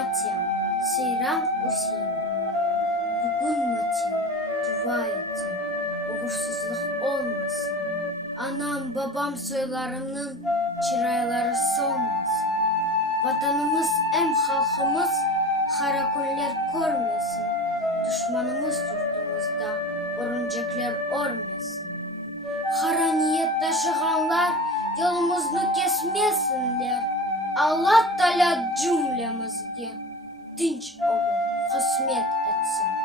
Matiem, seyran usiyim. Bugün Matiem, dua ettim, uğursuzluk olmasın. Anam babam soylarının çırayları solmasın. Vatanımız hem halkımız harakoller görmesin. Düşmanımız yurtumuzda örümcekler örmesin. Hara niyet taşıyanlar yolumuzu kesmesinler. Allah Teala cümlemizge dinç olur, hısmet etsin.